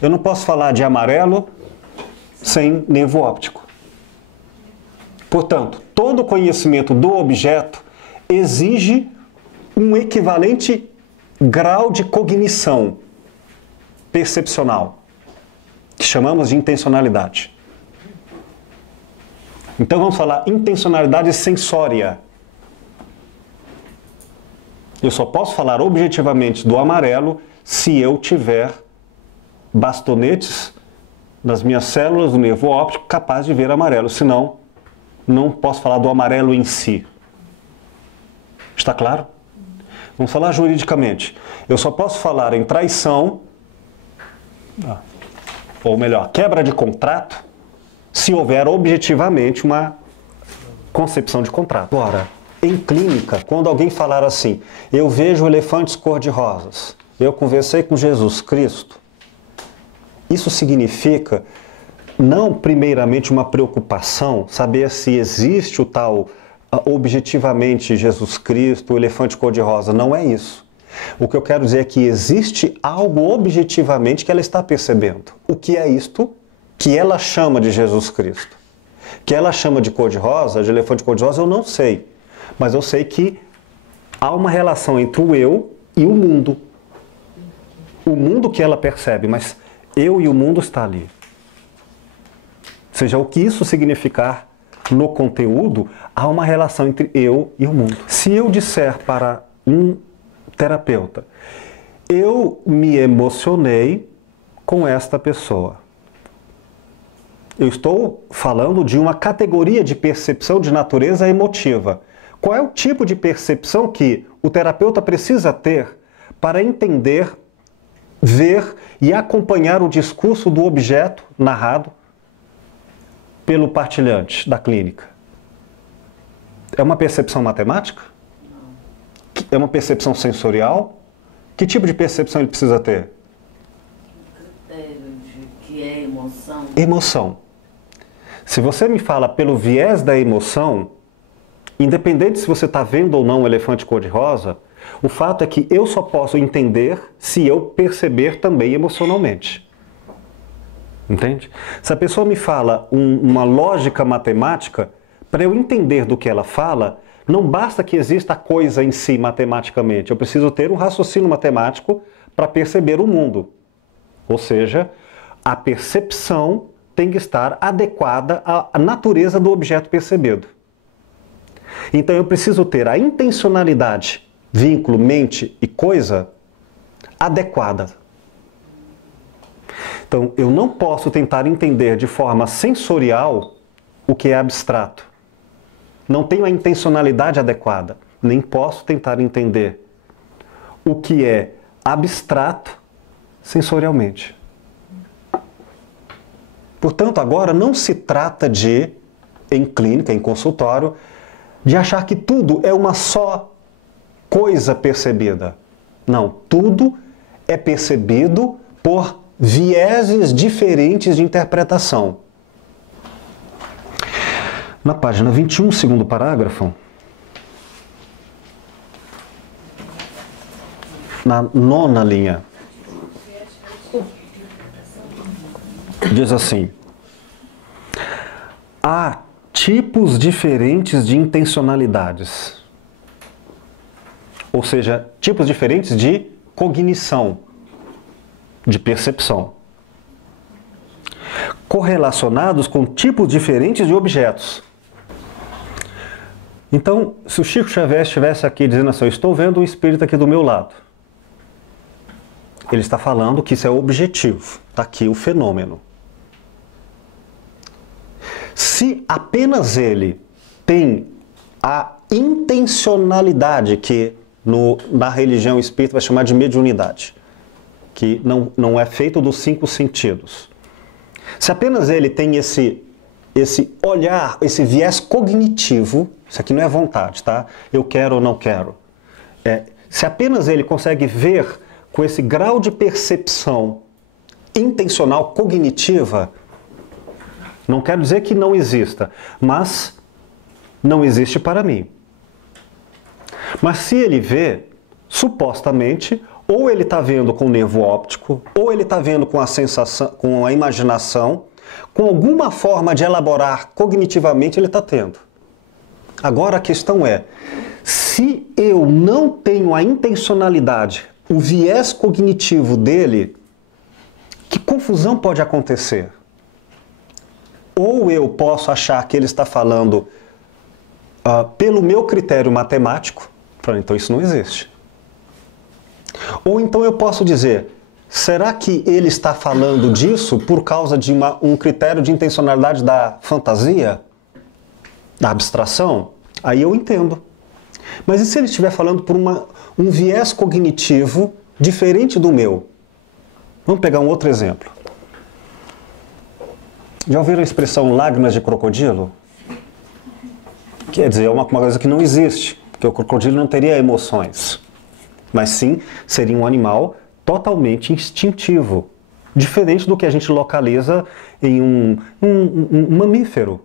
Eu não posso falar de amarelo sem nervo óptico. Portanto, todo conhecimento do objeto exige um equivalente grau de cognição percepcional, que chamamos de intencionalidade. Então vamos falar intencionalidade sensória. Eu só posso falar objetivamente do amarelo se eu tiver bastonetes nas minhas células do nervo óptico capazes de ver amarelo. Senão, não posso falar do amarelo em si. Está claro? Vamos falar juridicamente. Eu só posso falar em traição, ou melhor, quebra de contrato, se houver objetivamente uma concepção de contrato. Agora, em clínica, quando alguém falar assim, eu vejo elefantes cor-de-rosas, eu conversei com Jesus Cristo, isso significa não primeiramente uma preocupação, saber se existe o tal objetivamente Jesus Cristo, o elefante cor-de-rosa, não é isso. O que eu quero dizer é que existe algo objetivamente que ela está percebendo. O que é isto que ela chama de Jesus Cristo? Que ela chama de cor-de-rosa, de elefante cor-de-rosa, eu não sei. Mas eu sei que há uma relação entre o eu e o mundo. O mundo que ela percebe, mas eu e o mundo está ali. Ou seja, o que isso significar no conteúdo, há uma relação entre eu e o mundo. Se eu disser para um terapeuta, eu me emocionei com esta pessoa, eu estou falando de uma categoria de percepção de natureza emotiva. Qual é o tipo de percepção que o terapeuta precisa ter para entender, ver e acompanhar o discurso do objeto narrado pelo partilhante da clínica? É uma percepção matemática? Não. É uma percepção sensorial? Que tipo de percepção ele precisa ter? Critério de que é emoção. Emoção. Se você me fala pelo viés da emoção, independente se você está vendo ou não um elefante cor-de-rosa, o fato é que eu só posso entender se eu perceber também emocionalmente. Entende? Se a pessoa me fala uma lógica matemática, para eu entender do que ela fala, não basta que exista a coisa em si matematicamente. Eu preciso ter um raciocínio matemático para perceber o mundo. Ou seja, a percepção tem que estar adequada à natureza do objeto percebido. Então eu preciso ter a intencionalidade, vínculo, mente e coisa adequada. Então eu não posso tentar entender de forma sensorial o que é abstrato. Não tenho a intencionalidade adequada. Nem posso tentar entender o que é abstrato sensorialmente. Portanto, agora não se trata de, em clínica, em consultório, de achar que tudo é uma só coisa percebida. Não, tudo é percebido por vieses diferentes de interpretação. Na página 21, segundo parágrafo, na 9ª linha, diz assim: há tipos diferentes de intencionalidades, ou seja, tipos diferentes de cognição, de percepção, correlacionados com tipos diferentes de objetos. Então, se o Chico Xavier estivesse aqui dizendo assim, eu estou vendo um espírito aqui do meu lado, ele está falando que isso é objetivo, está aqui o fenômeno. Se apenas ele tem a intencionalidade, que na religião espírita vai chamar de mediunidade, que não é feito dos 5 sentidos. Se apenas ele tem esse olhar, esse viés cognitivo, isso aqui não é vontade, tá? Eu quero ou não quero. Se apenas ele consegue ver com esse grau de percepção intencional, cognitiva, não quero dizer que não exista, mas não existe para mim. Mas se ele vê, supostamente, Ou ele está vendo com o nervo óptico, ou ele está vendo com a sensação, com a imaginação, com alguma forma de elaborar cognitivamente ele está tendo. Agora a questão é, se eu não tenho a intencionalidade, o viés cognitivo dele, que confusão pode acontecer? Ou eu posso achar que ele está falando pelo meu critério matemático, então isso não existe. Ou então eu posso dizer, será que ele está falando disso por causa de um critério de intencionalidade da fantasia? Da abstração? Aí eu entendo. Mas e se ele estiver falando por um viés cognitivo diferente do meu? Vamos pegar um outro exemplo. Já ouviram a expressão lágrimas de crocodilo? Quer dizer, é uma coisa que não existe, porque o crocodilo não teria emoções. Mas sim, seria um animal totalmente instintivo, diferente do que a gente localiza em um mamífero.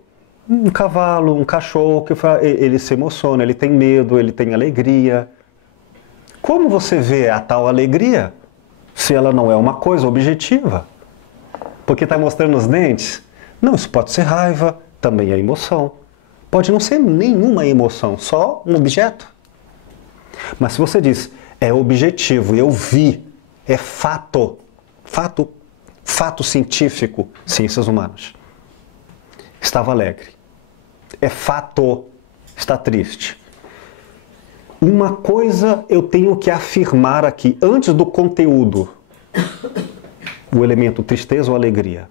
Um cavalo, um cachorro, que ele se emociona, ele tem medo, ele tem alegria. Como você vê a tal alegria, se ela não é uma coisa objetiva? Porque está mostrando os dentes? Não, isso pode ser raiva, também é emoção. Pode não ser nenhuma emoção, só um objeto. Mas se você diz, é objetivo, eu vi, é fato científico, ciências humanas. Estava alegre. É fato, está triste. Uma coisa eu tenho que afirmar aqui, antes do conteúdo, o elemento tristeza ou alegria.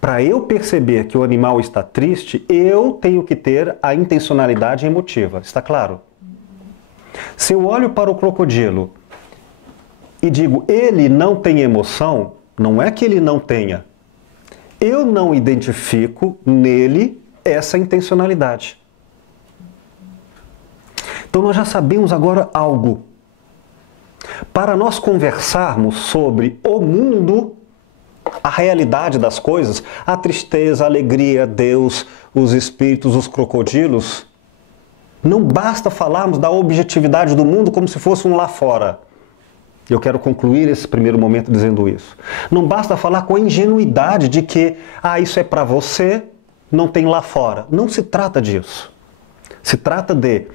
Para eu perceber que o animal está triste, eu tenho que ter a intencionalidade emotiva. Está claro? Se eu olho para o crocodilo e digo, ele não tem emoção, não é que ele não tenha. Eu não identifico nele essa intencionalidade. Então nós já sabemos agora algo. Para nós conversarmos sobre o mundo, a realidade das coisas, a tristeza, a alegria, Deus, os espíritos, os crocodilos, não basta falarmos da objetividade do mundo como se fosse um lá fora. Eu quero concluir esse primeiro momento dizendo isso. Não basta falar com a ingenuidade de que, isso é para você, não tem lá fora. Não se trata disso. Se trata de,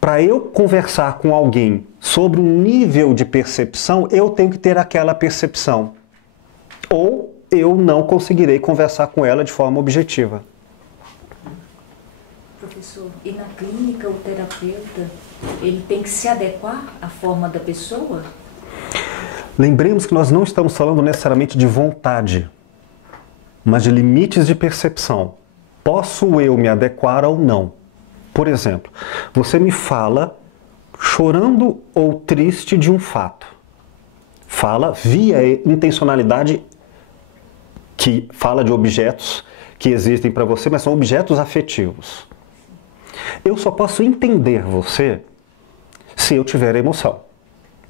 para eu conversar com alguém sobre um nível de percepção, eu tenho que ter aquela percepção. Ou eu não conseguirei conversar com ela de forma objetiva. Professor, e na clínica o terapeuta, ele tem que se adequar à forma da pessoa? Lembremos que nós não estamos falando necessariamente de vontade, mas de limites de percepção. Posso eu me adequar ou não? Por exemplo, você me fala chorando ou triste de um fato. Fala via intencionalidade que fala de objetos que existem para você, mas são objetos afetivos. Eu só posso entender você se eu tiver emoção.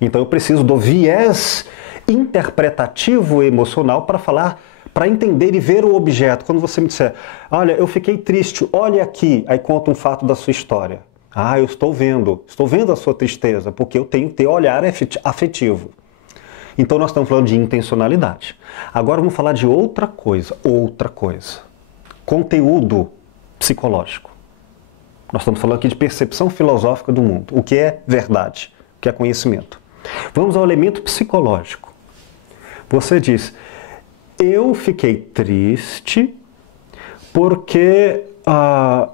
Então eu preciso do viés interpretativo emocional para falar, para entender e ver o objeto. Quando você me disser, olha, eu fiquei triste, olha aqui, aí conta um fato da sua história. Eu estou vendo a sua tristeza, porque eu tenho que ter olhar afetivo. Então nós estamos falando de intencionalidade. Agora vamos falar de outra coisa. Conteúdo psicológico. Nós estamos falando aqui de percepção filosófica do mundo. O que é verdade? O que é conhecimento? Vamos ao elemento psicológico. Você diz, eu fiquei triste porque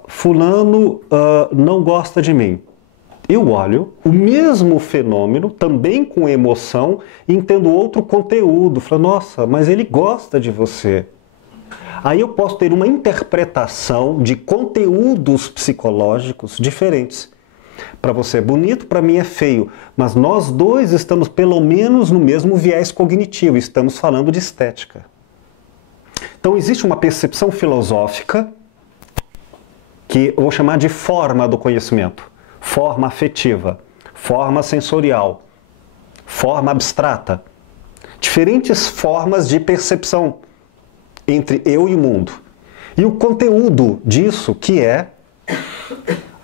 fulano não gosta de mim. Eu olho o mesmo fenômeno, também com emoção, e entendo outro conteúdo. Falo, nossa, mas ele gosta de você. Aí eu posso ter uma interpretação de conteúdos psicológicos diferentes. Para você é bonito, para mim é feio. Mas nós dois estamos pelo menos no mesmo viés cognitivo, estamos falando de estética. Então existe uma percepção filosófica que eu vou chamar de forma do conhecimento. Forma afetiva, forma sensorial, forma abstrata. Diferentes formas de percepção entre eu e o mundo. E o conteúdo disso que é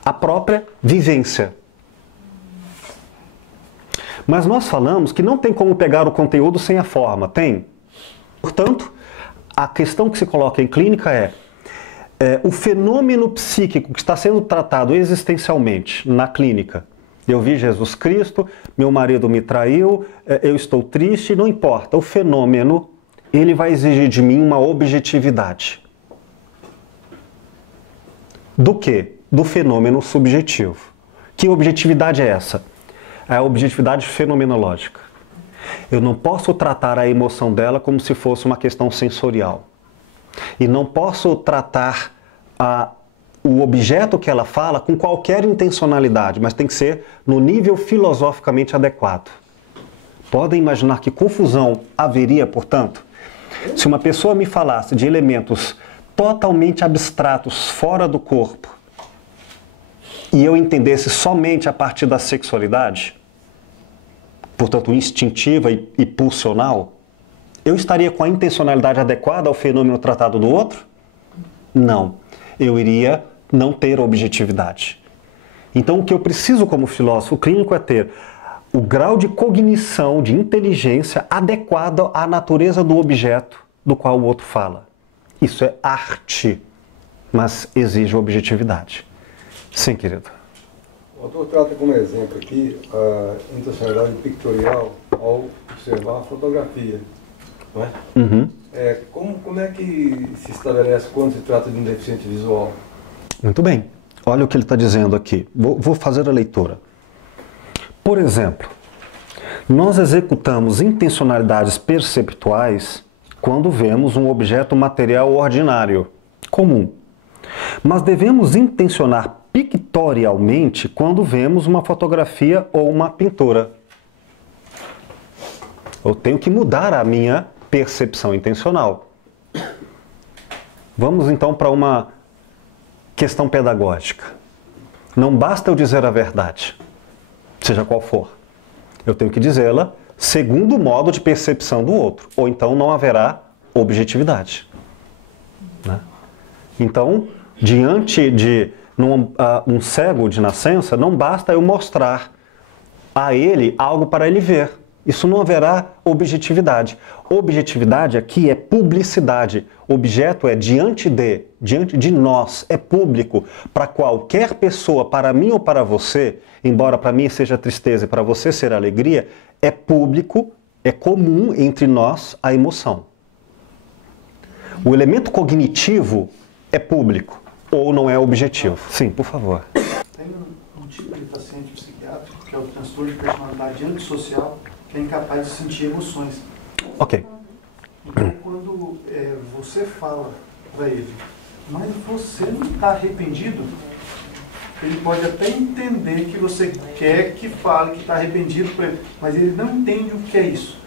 a própria vivência. Mas nós falamos que não tem como pegar o conteúdo sem a forma, tem? Portanto, a questão que se coloca em clínica é o fenômeno psíquico que está sendo tratado existencialmente na clínica. Eu vi Jesus Cristo, meu marido me traiu, eu estou triste, não importa. O fenômeno, ele vai exigir de mim uma objetividade. Do quê? Do fenômeno subjetivo. Que objetividade é essa? É a objetividade fenomenológica. Eu não posso tratar a emoção dela como se fosse uma questão sensorial. E não posso tratar o objeto que ela fala com qualquer intencionalidade, mas tem que ser no nível filosoficamente adequado. Podem imaginar que confusão haveria, portanto, se uma pessoa me falasse de elementos totalmente abstratos fora do corpo e eu entendesse somente a partir da sexualidade, portanto instintiva e pulsional, eu estaria com a intencionalidade adequada ao fenômeno tratado do outro? Não. Eu iria não ter objetividade. Então o que eu preciso como filósofo clínico é ter o grau de cognição, de inteligência adequado à natureza do objeto do qual o outro fala. Isso é arte, mas exige objetividade. Sim, querido. O autor trata como exemplo aqui a intencionalidade pictorial ao observar a fotografia. Não é? Uhum. Como é que se estabelece quando se trata de um deficiente visual? Muito bem. Olha o que ele está dizendo aqui. Vou fazer a leitura. Por exemplo, nós executamos intencionalidades perceptuais quando vemos um objeto material ordinário, comum. Mas devemos intencionar pictorialmente quando vemos uma fotografia ou uma pintura. Eu tenho que mudar a minha percepção intencional. Vamos então para uma questão pedagógica. Não basta eu dizer a verdade, seja qual for. Eu tenho que dizê-la segundo o modo de percepção do outro, ou então não haverá objetividade. Né? Então, diante de um cego de nascença, não basta eu mostrar a ele algo para ele ver. Isso não haverá objetividade. Objetividade aqui é publicidade. Objeto é diante de nós, é público. Para qualquer pessoa, para mim ou para você, embora para mim seja tristeza e para você ser alegria, é público, é comum entre nós a emoção. O elemento cognitivo é público ou não é objetivo. Sim, por favor. Tem um tipo de paciente psiquiátrico, que é o transtorno de personalidade antissocial, que é incapaz de sentir emoções. Ok. Então, quando você fala para ele, mas você não está arrependido, ele pode até entender que você quer que fale que está arrependido para ele, mas ele não entende o que é isso.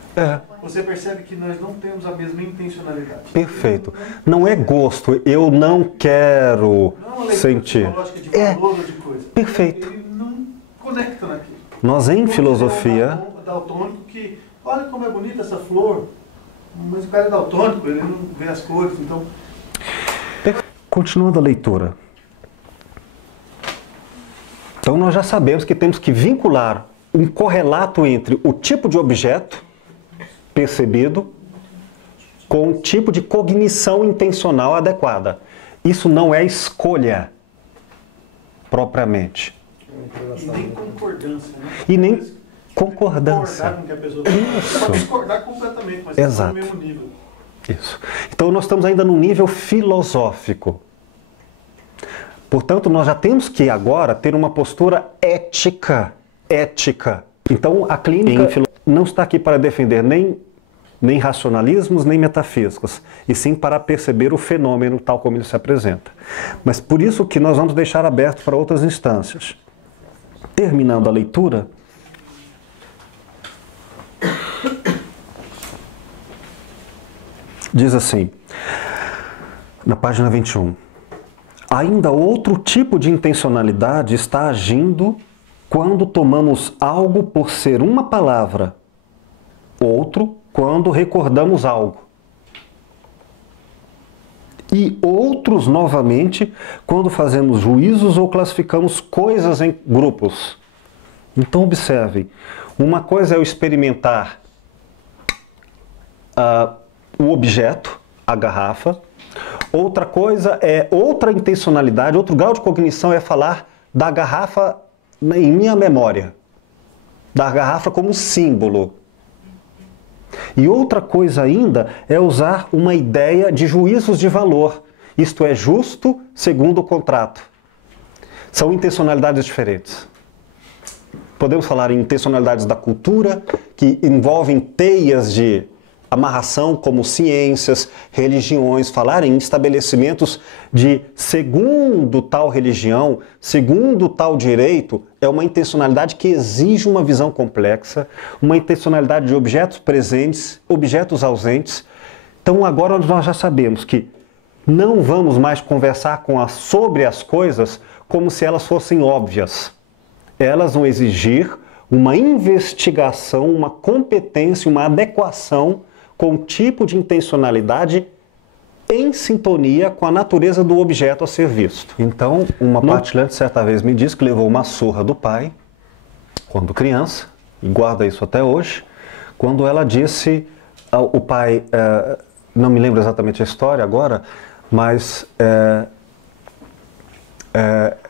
Você percebe que nós não temos a mesma intencionalidade. Perfeito. Não é gosto, eu não quero não é sentir. De valor ou de coisa. Perfeito. Ele não conecta naquilo. Nós em filosofia... É daltônico que, olha como é bonita essa flor, mas o cara é daltônico, ele não vê as cores, então... Continuando a leitura. Então nós já sabemos que temos que vincular um correlato entre o tipo de objeto percebido com o tipo de cognição intencional adequada. Isso não é escolha propriamente. E nem concordância, né? E nem concordância. Concordar com que a pessoa... Isso. Pode discordar completamente, mas está no mesmo nível. Isso. Então nós estamos ainda no nível filosófico. Portanto, nós já temos que agora ter uma postura ética. Então a clínica não está aqui para defender nem racionalismos, nem metafísicos, e sim para perceber o fenômeno tal como ele se apresenta. Mas por isso que nós vamos deixar aberto para outras instâncias. Terminando a leitura, diz assim, na página 21, ainda outro tipo de intencionalidade está agindo quando tomamos algo por ser uma palavra, outro quando recordamos algo, e outros novamente quando fazemos juízos ou classificamos coisas em grupos. Então observem, Uma coisa é eu experimentar o objeto, a garrafa. Outra coisa é, outra intencionalidade, outro grau de cognição é falar da garrafa em minha memória. Da garrafa como símbolo. E outra coisa ainda é usar uma ideia de juízos de valor. Isto é justo segundo o contrato. São intencionalidades diferentes. Podemos falar em intencionalidades da cultura, que envolvem teias de amarração, como ciências, religiões, falar em estabelecimentos de segundo tal religião, segundo tal direito, é uma intencionalidade que exige uma visão complexa, uma intencionalidade de objetos presentes, objetos ausentes. Então agora nós já sabemos que não vamos mais conversar sobre as coisas como se elas fossem óbvias. Elas vão exigir uma investigação, uma competência, uma adequação com o tipo de intencionalidade em sintonia com a natureza do objeto a ser visto. Então, uma partilhante certa vez me disse que levou uma surra do pai, quando criança, e guarda isso até hoje, quando ela disse, o pai, não me lembro exatamente a história agora, mas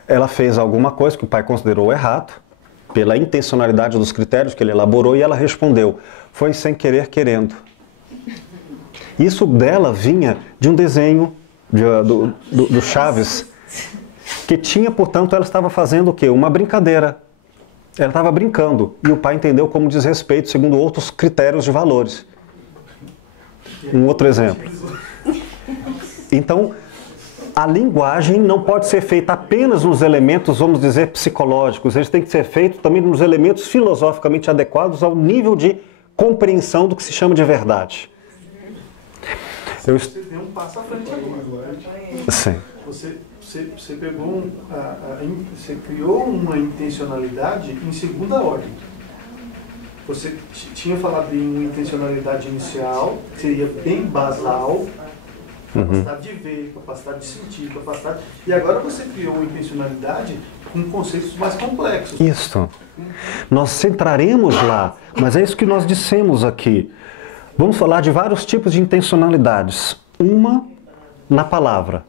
ela fez alguma coisa que o pai considerou errado, pela intencionalidade dos critérios que ele elaborou, e ela respondeu, foi sem querer querendo. Isso dela vinha de um desenho do Chaves, que tinha, portanto, ela estava fazendo o quê? Uma brincadeira. Ela estava brincando, e o pai entendeu como desrespeito, segundo outros critérios de valores. Um outro exemplo. Então, a linguagem não pode ser feita apenas nos elementos, vamos dizer, psicológicos. Eles têm que ser feitos também nos elementos filosoficamente adequados ao nível de compreensão do que se chama de verdade. Você deu um passo à frente agora. Sim. Você pegou você criou uma intencionalidade em segunda ordem. Você tinha falado em uma intencionalidade inicial, que seria bem basal, capacidade de ver, capacidade de sentir, capacidade... E agora você criou uma intencionalidade com conceitos mais complexos. Isso. Nós centraremos lá, mas é isso que nós dissemos aqui. Vamos falar de vários tipos de intencionalidades. Uma na palavra.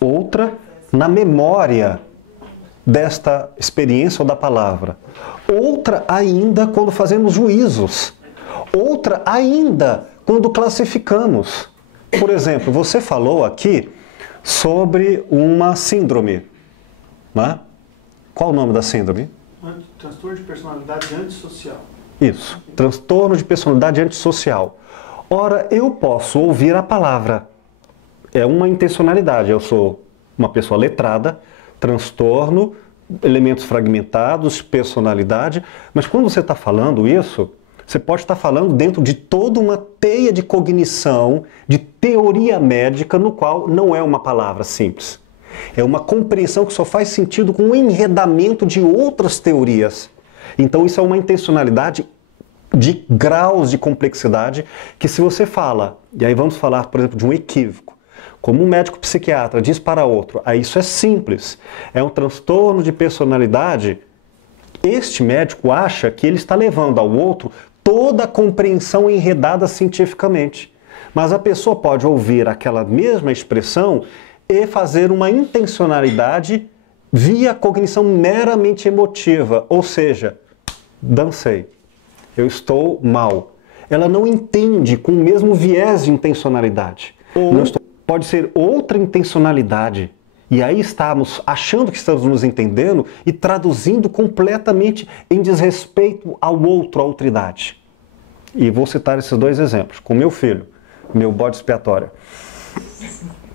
Outra na memória desta experiência ou da palavra. Outra ainda quando fazemos juízos. Outra ainda quando classificamos. Por exemplo, você falou aqui sobre uma síndrome. Né? Qual o nome da síndrome? Transtorno de personalidade antissocial. Isso, transtorno de personalidade antissocial. Ora, eu posso ouvir a palavra. É uma intencionalidade. Eu sou uma pessoa letrada, transtorno, elementos fragmentados, personalidade. Mas quando você está falando isso, você pode estar falando dentro de toda uma teia de cognição, de teoria médica, no qual não é uma palavra simples. É uma compreensão que só faz sentido com o enredamento de outras teorias. Então isso é uma intencionalidade de graus de complexidade que se você fala, e aí vamos falar, por exemplo, de um equívoco, como um médico psiquiatra diz para outro, aí isso é simples, é um transtorno de personalidade, este médico acha que ele está levando ao outro toda a compreensão enredada cientificamente. Mas a pessoa pode ouvir aquela mesma expressão e fazer uma intencionalidade via cognição meramente emotiva, ou seja, dancei, eu estou mal. Ela não entende com o mesmo viés de intencionalidade. Pode ser outra intencionalidade. E aí estamos achando que estamos nos entendendo e traduzindo completamente em desrespeito ao outro, à outra-idade. E vou citar esses dois exemplos. Com meu filho, meu bode expiatório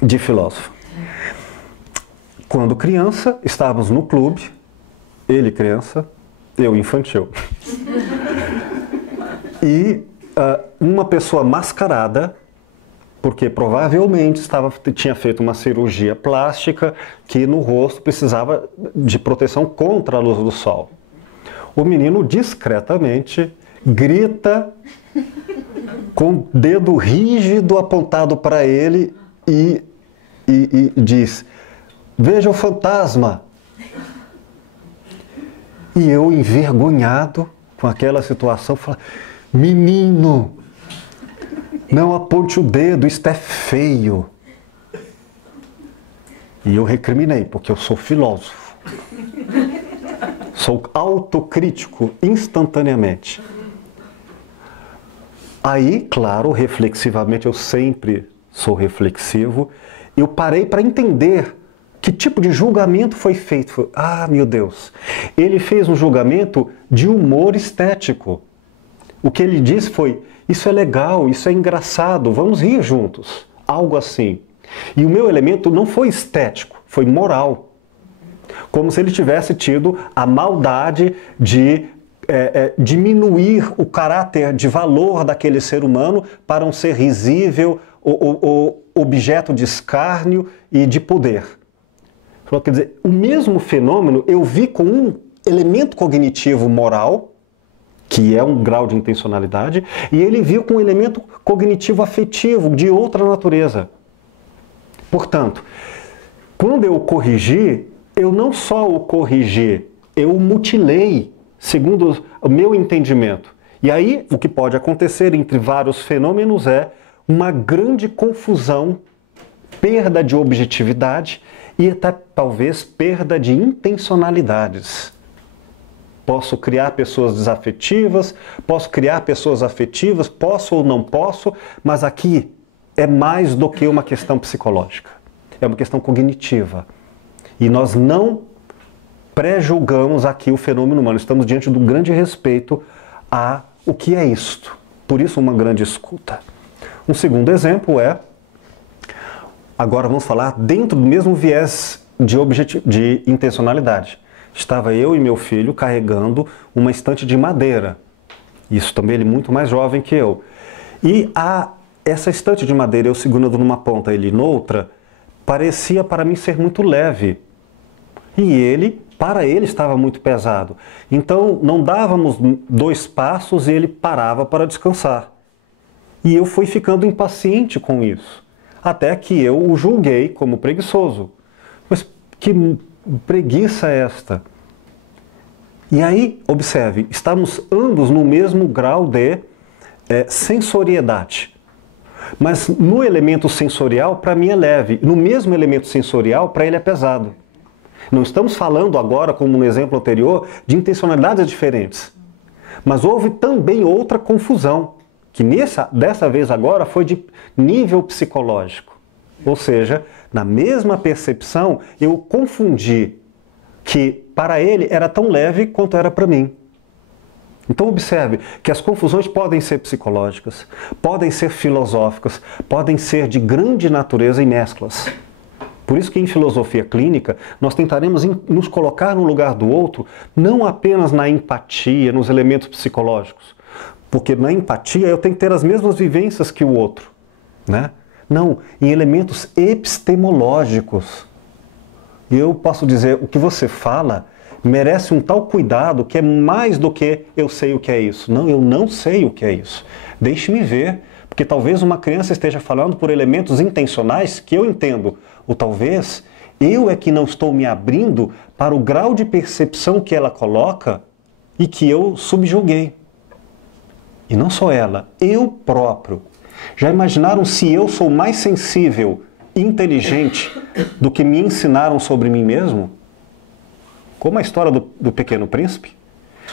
de filósofo. Quando criança, estávamos no clube, ele criança, eu infantil. E uma pessoa mascarada, porque provavelmente tinha feito uma cirurgia plástica que no rosto precisava de proteção contra a luz do sol. O menino discretamente grita com o dedo rígido apontado para ele e diz: "Veja o fantasma!" E eu, envergonhado com aquela situação, falei, menino, não aponte o dedo, isto é feio. E eu recriminei, porque eu sou filósofo. Sou autocrítico instantaneamente. Aí, claro, reflexivamente, eu sempre sou reflexivo, eu parei para entender que tipo de julgamento foi feito. Ah, meu Deus! Ele fez um julgamento de humor estético. O que ele disse foi, isso é legal, isso é engraçado, vamos rir juntos. Algo assim. E o meu elemento não foi estético, foi moral. Como se ele tivesse tido a maldade de diminuir o caráter de valor daquele ser humano para um ser risível, o objeto de escárnio e de poder. Quer dizer, o mesmo fenômeno eu vi com um elemento cognitivo moral, que é um grau de intencionalidade, e ele viu com um elemento cognitivo afetivo, de outra natureza. Portanto, quando eu o corrigi, eu não só o corrigi, eu o mutilei, segundo o meu entendimento. E aí, o que pode acontecer entre vários fenômenos é uma grande confusão, perda de objetividade e até talvez perda de intencionalidades. Posso criar pessoas desafetivas, posso criar pessoas afetivas, posso ou não posso, mas aqui é mais do que uma questão psicológica, é uma questão cognitiva. E nós não pré-julgamos aqui o fenômeno humano, estamos diante do grande respeito a o que é isto. Por isso, uma grande escuta. Um segundo exemplo é, agora vamos falar dentro do mesmo viés de intencionalidade. Estava eu e meu filho carregando uma estante de madeira. Isso também ele muito mais jovem que eu. E essa estante de madeira, eu segurando numa ponta, ele noutra, parecia para mim ser muito leve. E para ele estava muito pesado. Então não dávamos 2 passos e ele parava para descansar. E eu fui ficando impaciente com isso. Até que eu o julguei como preguiçoso. Mas que preguiça é esta? E aí, observe, estamos ambos no mesmo grau de sensoriedade. Mas no elemento sensorial, para mim é leve. No mesmo elemento sensorial, para ele é pesado. Não estamos falando agora, como no exemplo anterior, de intencionalidades diferentes. Mas houve também outra confusão, que dessa vez agora foi de nível psicológico. Ou seja, na mesma percepção, eu confundi que para ele era tão leve quanto era para mim. Então observe que as confusões podem ser psicológicas, podem ser filosóficas, podem ser de grande natureza e mesclas. Por isso que em filosofia clínica nós tentaremos nos colocar no lugar do outro, não apenas na empatia, nos elementos psicológicos. Porque na empatia eu tenho que ter as mesmas vivências que o outro, né? Não, em elementos epistemológicos. E eu posso dizer, o que você fala merece um tal cuidado que é mais do que eu sei o que é isso. Não, eu não sei o que é isso. Deixe-me ver, porque talvez uma criança esteja falando por elementos intencionais que eu entendo. Ou talvez eu é que não estou me abrindo para o grau de percepção que ela coloca e que eu subjuguei. E não só ela, eu próprio. Já imaginaram se eu sou mais sensível e inteligente do que me ensinaram sobre mim mesmo? Como a história do Pequeno Príncipe?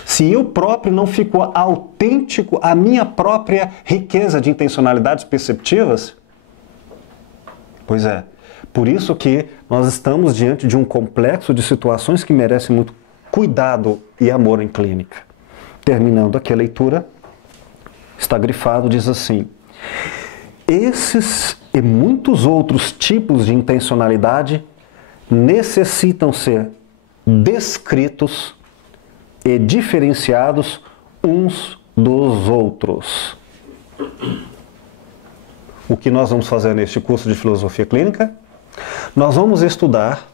Se eu próprio não fico autêntico à minha própria riqueza de intencionalidades perceptivas? Pois é, por isso que nós estamos diante de um complexo de situações que merecem muito cuidado e amor em clínica. Terminando aqui a leitura, está grifado, diz assim: esses e muitos outros tipos de intencionalidade necessitam ser descritos e diferenciados uns dos outros. O que nós vamos fazer neste curso de filosofia clínica? Nós vamos estudar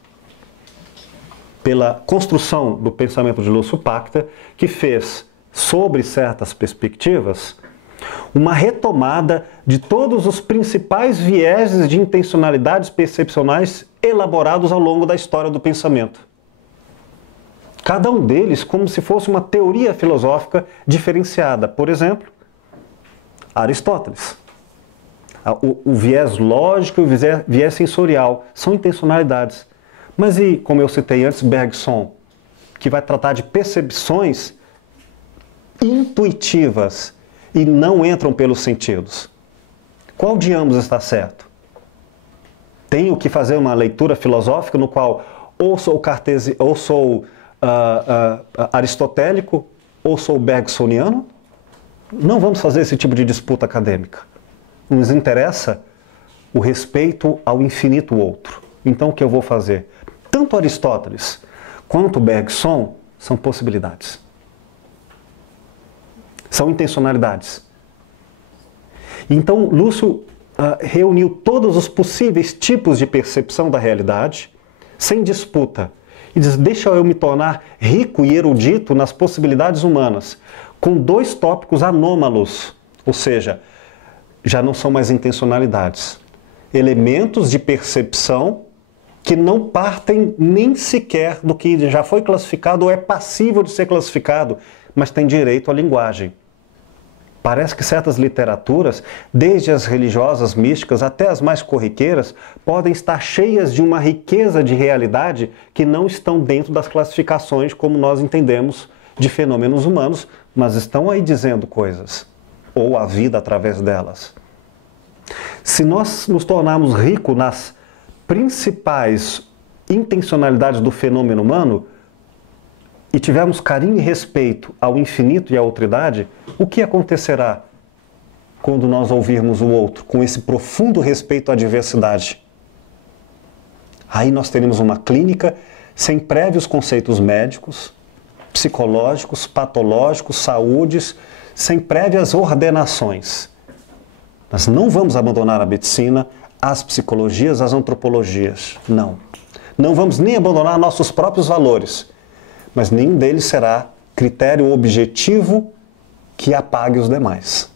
pela construção do pensamento de Lúcio Pacta, que fez, sobre certas perspectivas, uma retomada de todos os principais vieses de intencionalidades percepcionais elaborados ao longo da história do pensamento. Cada um deles como se fosse uma teoria filosófica diferenciada. Por exemplo, Aristóteles. O viés lógico e o viés sensorial são intencionalidades. Mas e, como eu citei antes, Bergson, que vai tratar de percepções intuitivas e não entram pelos sentidos. Qual de ambos está certo? Tenho que fazer uma leitura filosófica no qual ou sou aristotélico ou sou bergsoniano? Não vamos fazer esse tipo de disputa acadêmica. Nos interessa o respeito ao infinito outro. Então o que eu vou fazer? Tanto Aristóteles quanto Bergson são possibilidades. São intencionalidades. Então Lúcio reuniu todos os possíveis tipos de percepção da realidade, sem disputa. E diz, deixa eu me tornar rico e erudito nas possibilidades humanas, com dois tópicos anômalos, ou seja, já não são mais intencionalidades. Elementos de percepção que não partem nem sequer do que já foi classificado ou é passível de ser classificado, mas tem direito à linguagem. Parece que certas literaturas, desde as religiosas místicas até as mais corriqueiras, podem estar cheias de uma riqueza de realidade que não estão dentro das classificações como nós entendemos de fenômenos humanos, mas estão aí dizendo coisas, ou a vida através delas. Se nós nos tornarmos ricos nas principais intencionalidades do fenômeno humano e tivermos carinho e respeito ao infinito e à outridade, o que acontecerá quando nós ouvirmos o outro com esse profundo respeito à diversidade? Aí nós teremos uma clínica sem prévios conceitos médicos, psicológicos, patológicos, saúdes, sem prévias ordenações. Nós não vamos abandonar a medicina, as psicologias, as antropologias. Não. Não vamos nem abandonar nossos próprios valores, mas nenhum deles será critério objetivo que apague os demais.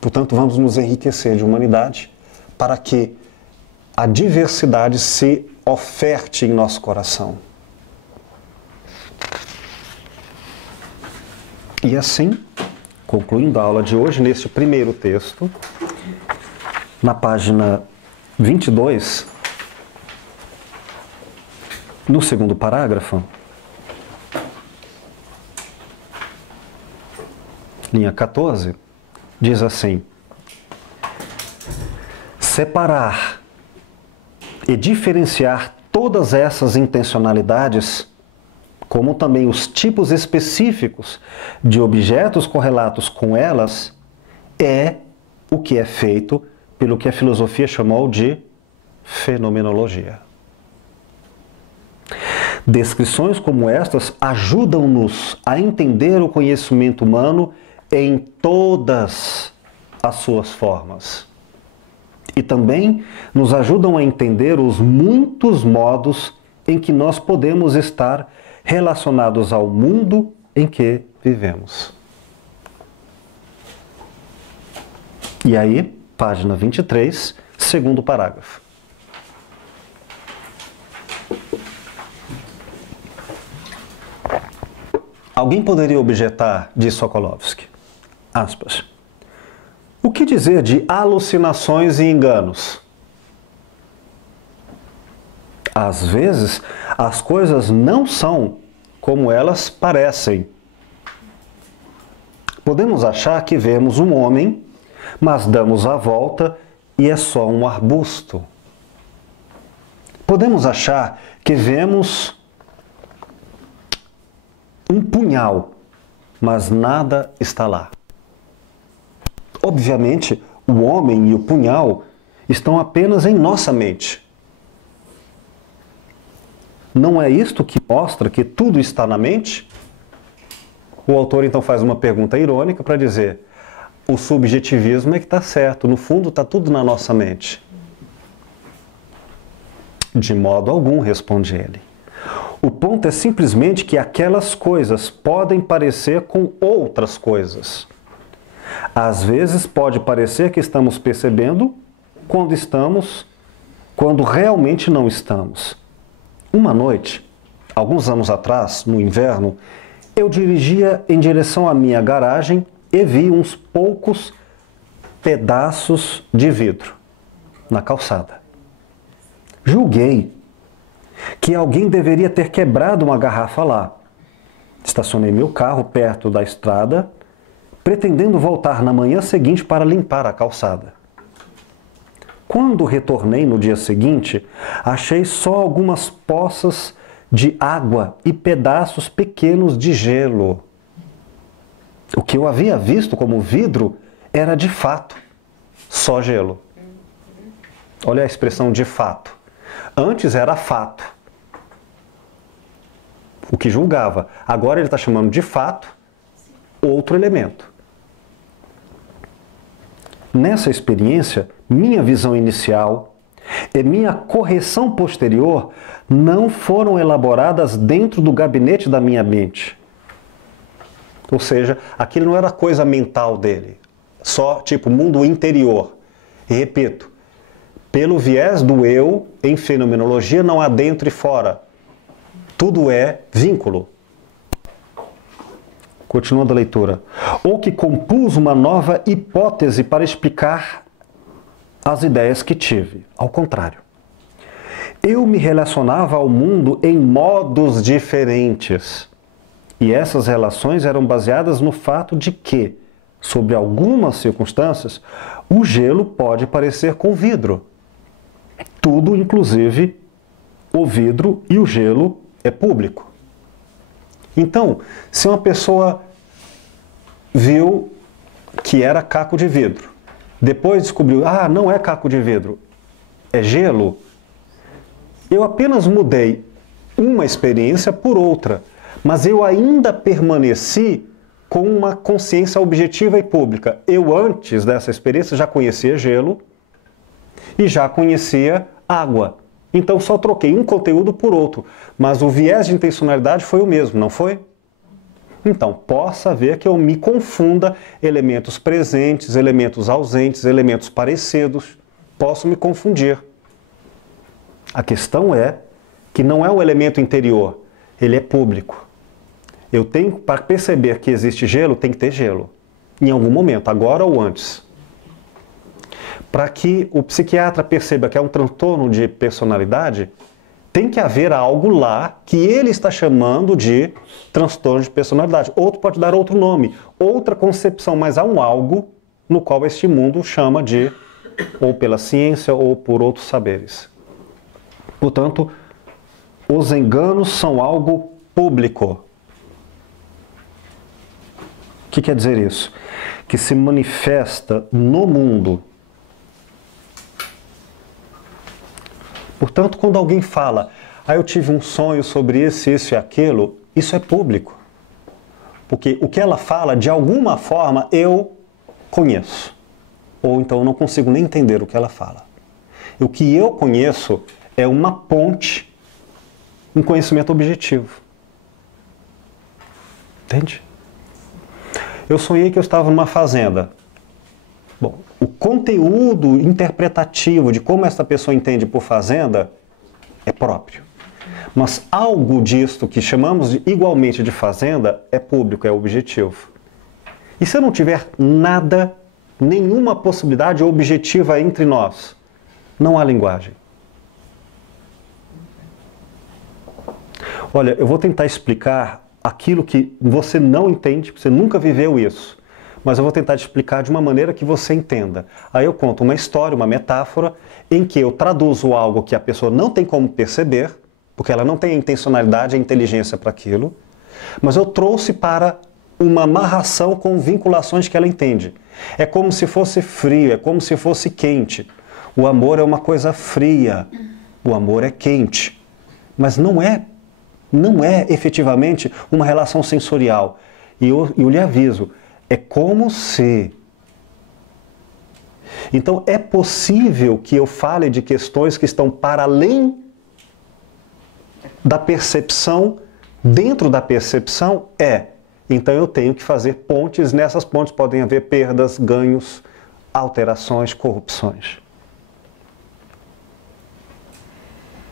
Portanto, vamos nos enriquecer de humanidade para que a diversidade se oferte em nosso coração. E assim, concluindo a aula de hoje, neste primeiro texto, na página 22, no segundo parágrafo, linha 14, diz assim: separar e diferenciar todas essas intencionalidades, como também os tipos específicos de objetos correlatos com elas, é o que é feito pelo que a filosofia chamou de fenomenologia. Descrições como estas ajudam-nos a entender o conhecimento humano em todas as suas formas. E também nos ajudam a entender os muitos modos em que nós podemos estar relacionados ao mundo em que vivemos. E aí, página 23, segundo parágrafo. Alguém poderia objetar, diz Sokolovsky, aspas, o que dizer de alucinações e enganos? Às vezes, as coisas não são como elas parecem. Podemos achar que vemos um homem, mas damos a volta e é só um arbusto. Podemos achar que vemos um punhal, mas nada está lá. Obviamente, o homem e o punhal estão apenas em nossa mente. Não é isto que mostra que tudo está na mente? O autor então faz uma pergunta irônica para dizer: o subjetivismo é que está certo, no fundo está tudo na nossa mente. De modo algum, responde ele. O ponto é simplesmente que aquelas coisas podem parecer com outras coisas. Às vezes pode parecer que estamos percebendo quando realmente não estamos. Uma noite, alguns anos atrás, no inverno, eu dirigia em direção à minha garagem e vi uns poucos pedaços de vidro na calçada. Julguei que alguém deveria ter quebrado uma garrafa lá. Estacionei meu carro perto da estrada, pretendendo voltar na manhã seguinte para limpar a calçada. Quando retornei no dia seguinte, achei só algumas poças de água e pedaços pequenos de gelo. O que eu havia visto como vidro era de fato só gelo. Olha a expressão de fato. Antes era fato. O que julgava. Agora ele está chamando de fato outro elemento. Nessa experiência, minha visão inicial e minha correção posterior não foram elaboradas dentro do gabinete da minha mente. Ou seja, aquilo não era coisa mental dele, só tipo mundo interior. E repito, pelo viés do eu, em fenomenologia não há dentro e fora. Tudo é vínculo. Continuando a leitura. Ou que compus uma nova hipótese para explicar as ideias que tive. Ao contrário. Eu me relacionava ao mundo em modos diferentes. E essas relações eram baseadas no fato de que, sob algumas circunstâncias, o gelo pode parecer com vidro. Tudo, inclusive, o vidro e o gelo é público. Então, se uma pessoa viu que era caco de vidro, depois descobriu, não é caco de vidro, é gelo, eu apenas mudei uma experiência por outra, mas eu ainda permaneci com uma consciência objetiva e pública. Eu, antes dessa experiência, já conhecia gelo e já conhecia água. Então só troquei um conteúdo por outro, mas o viés de intencionalidade foi o mesmo, não foi? Então, possa haver que eu me confunda elementos presentes, elementos ausentes, elementos parecidos. Posso me confundir. A questão é que não é um elemento interior, ele é público. Eu tenho, para perceber que existe gelo, tem que ter gelo. Em algum momento, agora ou antes. Para que o psiquiatra perceba que é um transtorno de personalidade, tem que haver algo lá que ele está chamando de transtorno de personalidade. Outro pode dar outro nome, outra concepção, mas há um algo no qual este mundo chama de, ou pela ciência, ou por outros saberes. Portanto, os enganos são algo público. O que quer dizer isso? Que se manifesta no mundo. Portanto, quando alguém fala, eu tive um sonho sobre isso e aquilo, isso é público. Porque o que ela fala, de alguma forma, eu conheço. Ou então eu não consigo nem entender o que ela fala. O que eu conheço é uma ponte, um conhecimento objetivo. Entende? Eu sonhei que eu estava numa fazenda. Bom, o conteúdo interpretativo de como essa pessoa entende por fazenda é próprio. Mas algo disto que chamamos igualmente de fazenda é público, é objetivo. E se eu não tiver nada, nenhuma possibilidade objetiva entre nós, não há linguagem. Olha, eu vou tentar explicar aquilo que você não entende, você nunca viveu isso. Mas eu vou tentar te explicar de uma maneira que você entenda. Aí eu conto uma história, uma metáfora, em que eu traduzo algo que a pessoa não tem como perceber, porque ela não tem a intencionalidade, a inteligência para aquilo, mas eu trouxe para uma amarração com vinculações que ela entende. É como se fosse frio, é como se fosse quente. O amor é uma coisa fria, o amor é quente. Mas não é efetivamente uma relação sensorial. E eu lhe aviso, é como se. Então é possível que eu fale de questões que estão para além da percepção, dentro da percepção Então eu tenho que fazer pontes, nessas pontes podem haver perdas, ganhos, alterações, corrupções.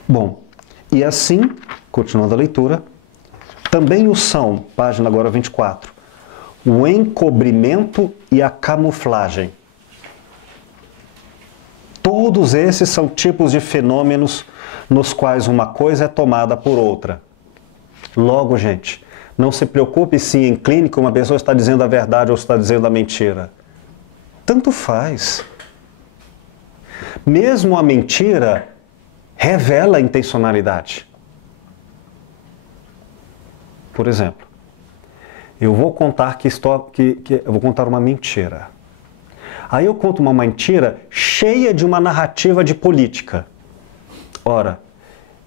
Bom, e assim continuando a leitura, também o são, página agora 24, o encobrimento e a camuflagem. Todos esses são tipos de fenômenos nos quais uma coisa é tomada por outra. Logo, gente, não se preocupe se em clínica uma pessoa está dizendo a verdade ou está dizendo a mentira. Tanto faz. Mesmo a mentira revela a intencionalidade. Por exemplo, eu vou contar eu vou contar uma mentira. Aí eu conto uma mentira cheia de uma narrativa de política. Ora,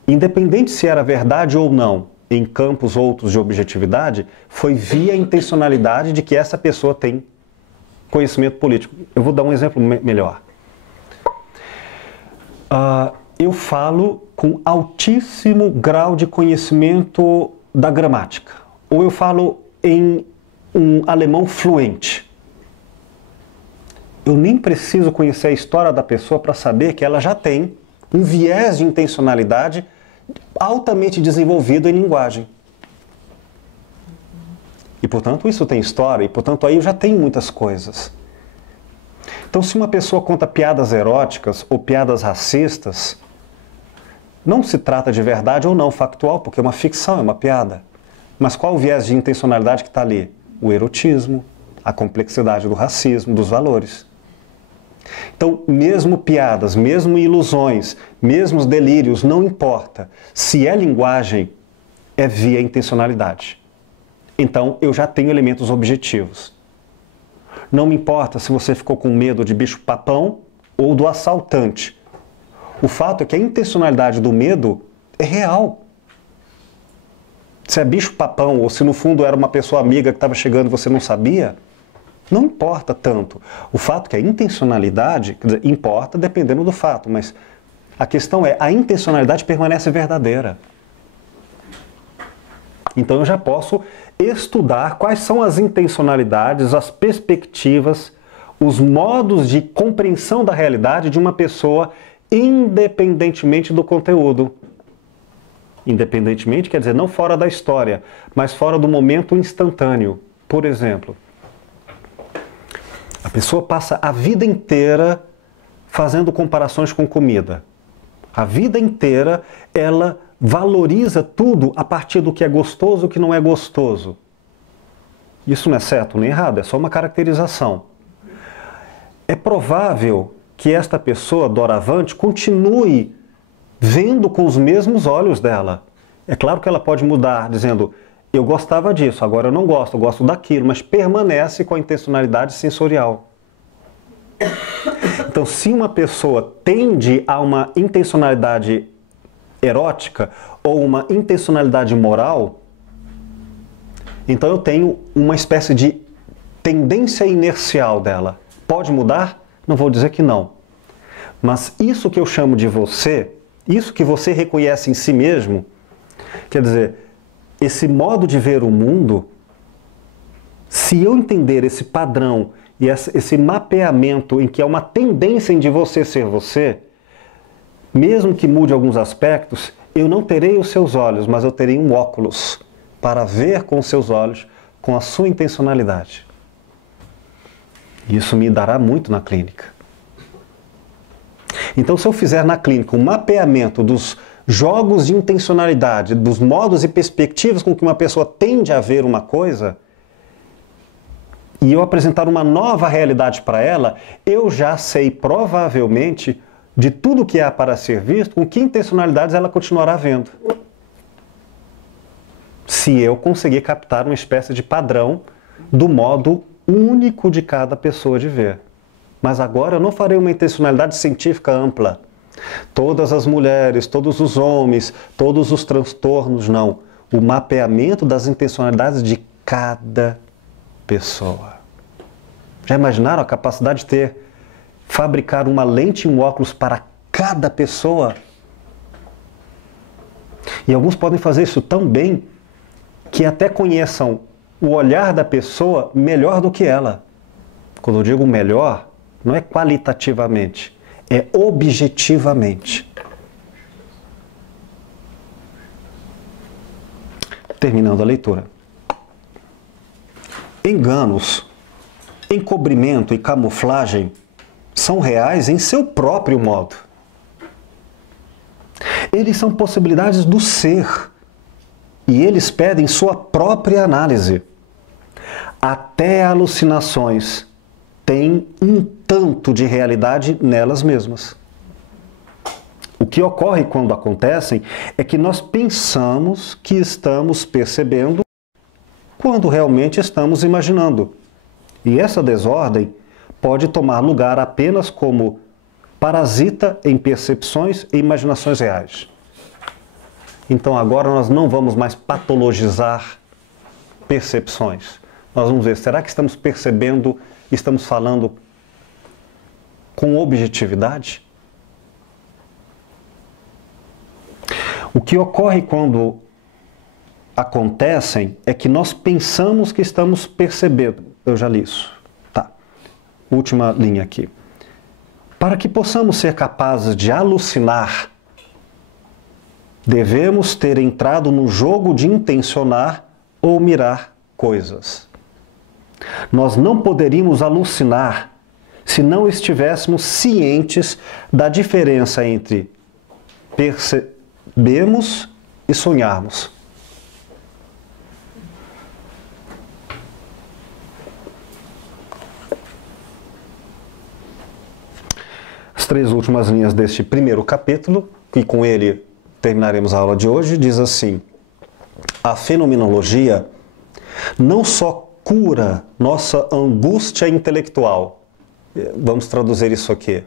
independente se era verdade ou não, em campos outros de objetividade, foi via a intencionalidade de que essa pessoa tem conhecimento político. Eu vou dar um exemplo melhor. Eu falo com altíssimo grau de conhecimento da gramática. Ou eu falo em um alemão fluente. Eu nem preciso conhecer a história da pessoa para saber que ela já tem um viés de intencionalidade altamente desenvolvido em linguagem. E, portanto, isso tem história, e, portanto, aí eu já tenho muitas coisas. Então, se uma pessoa conta piadas eróticas ou piadas racistas, não se trata de verdade ou não factual, porque é uma ficção, é uma piada. Mas qual o viés de intencionalidade que está ali? O erotismo, a complexidade do racismo, dos valores. Então, mesmo piadas, mesmo ilusões, mesmo delírios, não importa. Se é linguagem, é via intencionalidade. Então, eu já tenho elementos objetivos. Não me importa se você ficou com medo de bicho-papão ou do assaltante. O fato é que a intencionalidade do medo é real. Se é bicho-papão ou se no fundo era uma pessoa amiga que estava chegando e você não sabia, não importa tanto. O fato é que a intencionalidade, quer dizer, importa dependendo do fato, mas a questão é, a intencionalidade permanece verdadeira. Então eu já posso estudar quais são as intencionalidades, as perspectivas, os modos de compreensão da realidade de uma pessoa independentemente do conteúdo. Independentemente quer dizer não fora da história, mas fora do momento instantâneo. Por exemplo, a pessoa passa a vida inteira fazendo comparações com comida. A vida inteira ela valoriza tudo a partir do que é gostoso e o que não é gostoso. Isso não é certo nem errado, é só uma caracterização. É provável que esta pessoa, doravante, continue vendo com os mesmos olhos dela. É claro que ela pode mudar, dizendo, eu gostava disso, agora eu não gosto, eu gosto daquilo, mas permanece com a intencionalidade sensorial. Então, se uma pessoa tende a uma intencionalidade erótica ou uma intencionalidade moral, então eu tenho uma espécie de tendência inercial dela. Pode mudar? Não vou dizer que não. Mas isso que eu chamo de você, isso que você reconhece em si mesmo, quer dizer, esse modo de ver o mundo, se eu entender esse padrão e esse mapeamento em que é uma tendência em de você ser você, mesmo que mude alguns aspectos, eu não terei os seus olhos, mas eu terei um óculos para ver com os seus olhos, com a sua intencionalidade. Isso me dará muito na clínica. Então, se eu fizer na clínica um mapeamento dos jogos de intencionalidade, dos modos e perspectivas com que uma pessoa tende a ver uma coisa, e eu apresentar uma nova realidade para ela, eu já sei provavelmente de tudo que há para ser visto, com que intencionalidades ela continuará vendo. Se eu conseguir captar uma espécie de padrão do modo único de cada pessoa de ver. Mas agora eu não farei uma intencionalidade científica ampla. Todas as mulheres, todos os homens, todos os transtornos, não. O mapeamento das intencionalidades de cada pessoa. Já imaginaram a capacidade de fabricar uma lente e um óculos para cada pessoa? E alguns podem fazer isso tão bem que até conheçam o olhar da pessoa melhor do que ela. Quando eu digo melhor, não é qualitativamente, é objetivamente. Terminando a leitura. Enganos, encobrimento e camuflagem são reais em seu próprio modo. Eles são possibilidades do ser e eles pedem sua própria análise. Até alucinações têm um tanto de realidade nelas mesmas. O que ocorre quando acontecem é que nós pensamos que estamos percebendo quando realmente estamos imaginando. E essa desordem pode tomar lugar apenas como parasita em percepções e imaginações reais. Então agora nós não vamos mais patologizar percepções. Nós vamos ver, será que estamos percebendo, estamos falando com objetividade? O que ocorre quando acontecem é que nós pensamos que estamos percebendo. Eu já li isso. Tá. Última linha aqui. Para que possamos ser capazes de alucinar, devemos ter entrado no jogo de intencionar ou mirar coisas. Nós não poderíamos alucinar se não estivéssemos cientes da diferença entre percebermos e sonharmos. As 3 últimas linhas deste primeiro capítulo, e com ele terminaremos a aula de hoje, diz assim: a fenomenologia não só cura nossa angústia intelectual. Vamos traduzir isso aqui.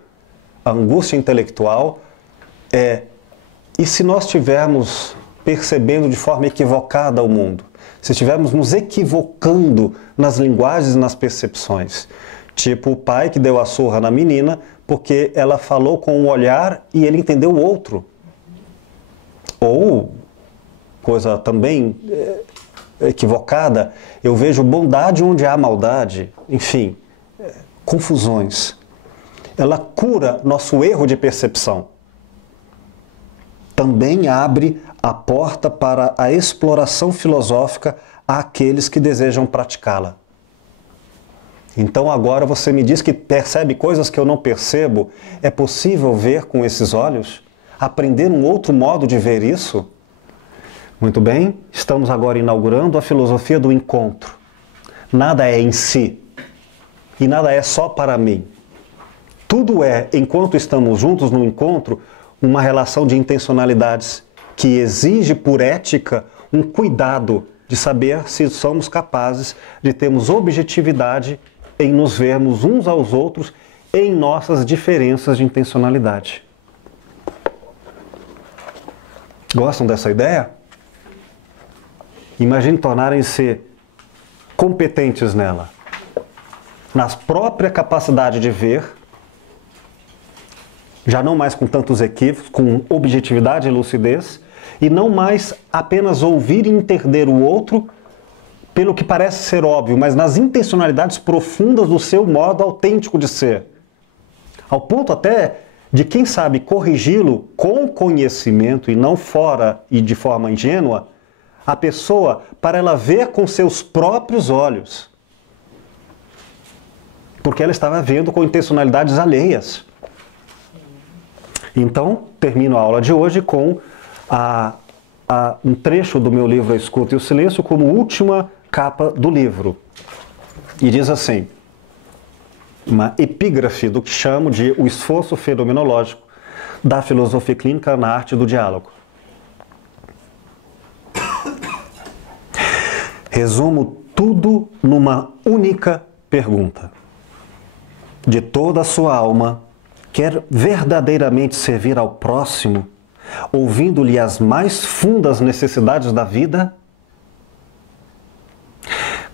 A angústia intelectual é: e se nós estivermos percebendo de forma equivocada o mundo? Se estivermos nos equivocando nas linguagens e nas percepções? Tipo o pai que deu a surra na menina porque ela falou com um olhar e ele entendeu o outro. Ou, coisa também equivocada, eu vejo bondade onde há maldade. Enfim, confusões. Ela cura nosso erro de percepção. Também abre a porta para a exploração filosófica àqueles que desejam praticá-la. Então agora você me diz que percebe coisas que eu não percebo. É possível ver com esses olhos? Aprender um outro modo de ver isso? Muito bem, estamos agora inaugurando a filosofia do encontro. Nada é em si e nada é só para mim. Tudo é, enquanto estamos juntos no encontro, uma relação de intencionalidades que exige por ética um cuidado de saber se somos capazes de termos objetividade em nos vermos uns aos outros em nossas diferenças de intencionalidade. Gostam dessa ideia? Imagine tornarem-se competentes nela, na própria capacidade de ver, já não mais com tantos equívocos, com objetividade e lucidez, e não mais apenas ouvir e entender o outro pelo que parece ser óbvio, mas nas intencionalidades profundas do seu modo autêntico de ser. Ao ponto até de, quem sabe, corrigi-lo com conhecimento e não fora e de forma ingênua, a pessoa para ela ver com seus próprios olhos. Porque ela estava vendo com intencionalidades alheias. Então, termino a aula de hoje com um trecho do meu livro A Escuta e o Silêncio como última capa do livro. E diz assim, uma epígrafe do que chamo de o esforço fenomenológico da filosofia clínica na arte do diálogo. Resumo tudo numa única pergunta. De toda a sua alma, quer verdadeiramente servir ao próximo, ouvindo-lhe as mais fundas necessidades da vida?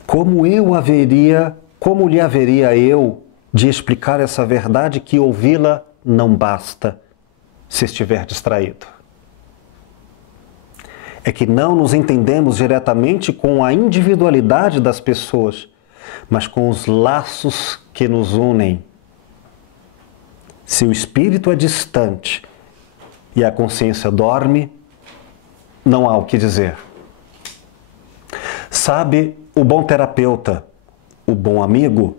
Como lhe haveria eu de explicar essa verdade que ouvi-la não basta, se estiver distraído? É que não nos entendemos diretamente com a individualidade das pessoas, mas com os laços que nos unem. Se o espírito é distante e a consciência dorme, não há o que dizer. Sabe o bom terapeuta, o bom amigo,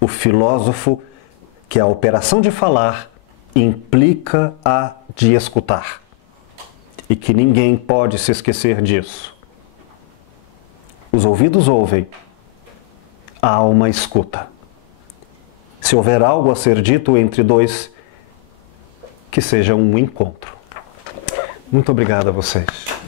o filósofo, que a operação de falar implica a de escutar. E que ninguém pode se esquecer disso. Os ouvidos ouvem, a alma escuta. Se houver algo a ser dito entre dois, que seja um encontro. Muito obrigado a vocês.